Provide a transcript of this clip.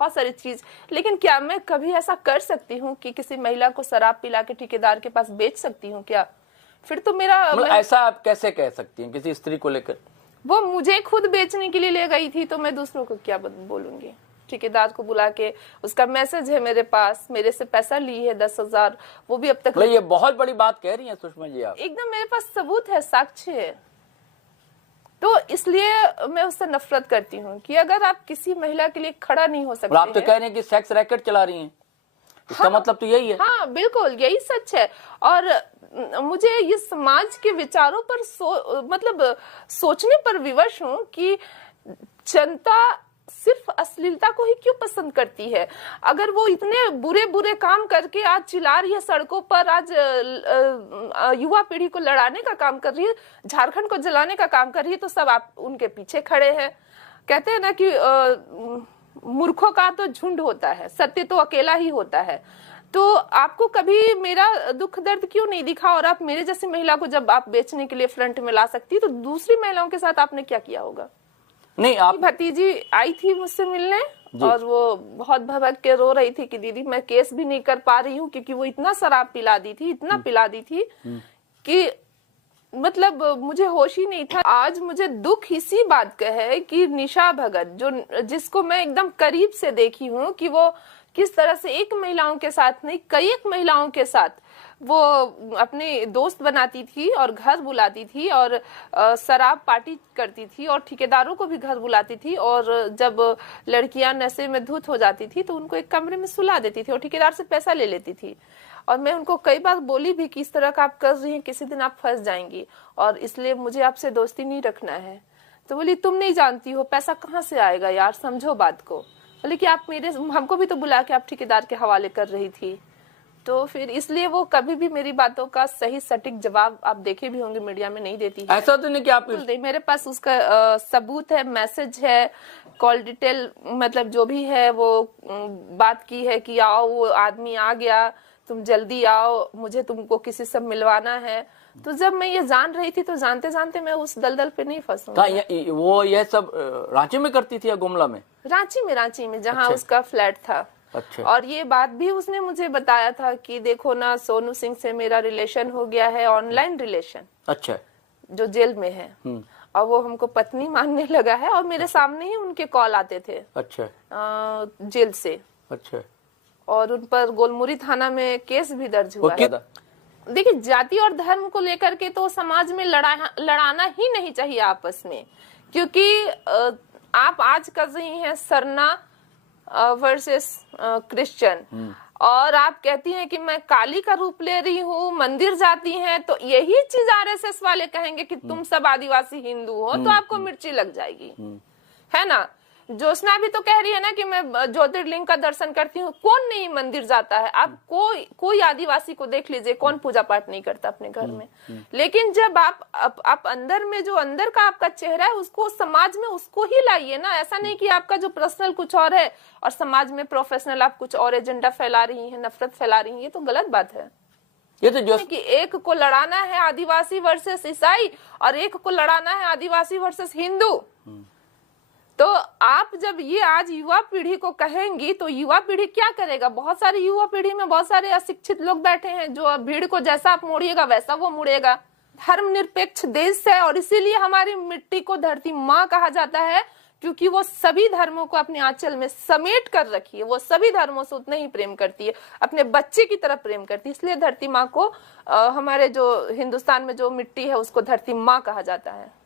बहुत सारी चीज। लेकिन क्या मैं कभी ऐसा कर सकती हूँ कि किसी महिला को शराब पिला के ठेकेदार के पास बेच सकती हूँ क्या? फिर तो मेरा ऐसा आप कैसे कह सकती हैं किसी स्त्री को लेकर? वो मुझे खुद बेचने के लिए ले गई थी, तो मैं दूसरों को क्या बोलूंगी? ठेकेदार को बुला के, उसका मैसेज है मेरे पास, मेरे से पैसा ली है 10,000, वो भी अब तक। ये बहुत बड़ी बात कह रही हैं सुषमा जी आप। एकदम मेरे पास सबूत है, साक्ष्य है। तो इसलिए मैं उससे नफरत करती हूँ कि अगर आप किसी महिला के लिए खड़ा नहीं हो सकते। आप तो कह रहे हैं कि सेक्स रैकेट चला रही हैं, इसका मतलब तो यही है। हाँ बिल्कुल, यही सच है। और मुझे ये समाज के विचारों पर सोचने पर विवश हूँ कि जनता सिर्फ अश्लीलता को ही क्यों पसंद करती है? अगर वो इतने बुरे बुरे काम करके आज चिल्ला रही है सड़कों पर, आज युवा पीढ़ी को लड़ाने का काम कर रही है, झारखंड को जलाने का काम कर रही है, तो सब आप उनके पीछे खड़े हैं। कहते हैं ना कि मूर्खों का तो झुंड होता है, सत्य तो अकेला ही होता है। तो आपको कभी मेरा दुख दर्द क्यों नहीं दिखा? और आप मेरे जैसी महिला को जब आप बेचने के लिए फ्रंट में ला सकती, तो दूसरी महिलाओं के साथ आपने क्या किया होगा? नहीं, आप भतीजी आई थी मुझसे मिलने और वो बहुत भड़क के रो रही थी कि दीदी मैं केस भी नहीं कर पा रही हूँ, क्योंकि वो इतना शराब पिला दी थी, इतना पिला दी थी कि मतलब मुझे होश ही नहीं था। आज मुझे दुख इसी बात का है कि निशा भगत, जिसको मैं एकदम करीब से देखी हूँ कि वो किस तरह से एक महिलाओं के साथ नहीं, कई एक महिलाओं के साथ वो अपने दोस्त बनाती थी और घर बुलाती थी और शराब पार्टी करती थी और ठेकेदारों को भी घर बुलाती थी। और जब लड़कियां नशे में धुत हो जाती थी तो उनको एक कमरे में सुला देती थी और ठेकेदार से पैसा ले लेती थी। और मैं उनको कई बार बोली भी कि इस तरह का आप कर रही हैं, किसी दिन आप फंस जाएंगी और इसलिए मुझे आपसे दोस्ती नहीं रखना है। तो बोली तुम नहीं जानती हो पैसा कहाँ से आएगा यार, समझो बात को। बोले कि आप हमको भी तो बुला के आप ठेकेदार के हवाले कर रही थी। तो फिर इसलिए वो कभी भी मेरी बातों का सही सटीक जवाब आप देखे भी होंगे मीडिया में नहीं देती है। ऐसा तो नहीं कि आप मेरे पास उसका सबूत है, मैसेज है, कॉल डिटेल, मतलब जो भी है वो बात की है कि आओ वो आदमी आ गया, तुम जल्दी आओ, मुझे तुमको किसी से मिलवाना है। तो जब मैं ये जान रही थी तो जानते जानते मैं उस दलदल पे नहीं फंसूंगी। वो ये सब रांची में करती थी या गुमला में? रांची में जहाँ उसका फ्लैट था। अच्छा। और ये बात भी उसने मुझे बताया था कि देखो ना सोनू सिंह से मेरा रिलेशन हो गया है, ऑनलाइन रिलेशन। अच्छा। जो जेल में है और वो हमको पत्नी मानने लगा है और मेरे सामने ही उनके कॉल आते थे। अच्छा। जेल से। अच्छा। और उन पर गोलमुरी थाना में केस भी दर्ज हुआ है। देखिए जाति और धर्म को लेकर के तो समाज में लड़ाना ही नहीं चाहिए आपस में, क्योंकि आप आज कर रही हैं सरना वर्सेस क्रिश्चियन और आप कहती हैं कि मैं काली का रूप ले रही हूँ, मंदिर जाती हैं, तो यही चीज आरएसएस वाले कहेंगे कि तुम सब आदिवासी हिंदू हो तो आपको मिर्ची लग जाएगी, है ना। ज्योत्सना भी तो कह रही है ना कि मैं ज्योतिर्लिंग का दर्शन करती हूँ। कौन नहीं मंदिर जाता है? आप कोई आदिवासी को देख लीजिए, कौन पूजा पाठ नहीं करता अपने घर में। लेकिन जब आप अंदर में जो अंदर का आपका चेहरा है उसको समाज में उसको ही लाइए ना। ऐसा नहीं कि आपका जो पर्सनल कुछ और है और समाज में प्रोफेशनल आप कुछ और एजेंडा फैला रही है, नफरत फैला रही है, ये तो गलत बात है। ये तो कि एक को लड़ाना है आदिवासी वर्सेस ईसाई और एक को लड़ाना है आदिवासी वर्सेस हिंदू। तो आप जब ये आज युवा पीढ़ी को कहेंगी तो युवा पीढ़ी क्या करेगा? बहुत सारी युवा पीढ़ी में बहुत सारे अशिक्षित लोग बैठे हैं जो भीड़ को जैसा आप मोड़िएगा वैसा वो मुड़ेगा। धर्मनिरपेक्ष देश है और इसीलिए हमारी मिट्टी को धरती माँ कहा जाता है, क्योंकि वो सभी धर्मों को अपने आंचल में समेट कर रखी है। वो सभी धर्मों से उतना ही प्रेम करती है, अपने बच्चे की तरफ प्रेम करती है। इसलिए धरती माँ को हमारे जो हिंदुस्तान में जो मिट्टी है उसको धरती माँ कहा जाता है।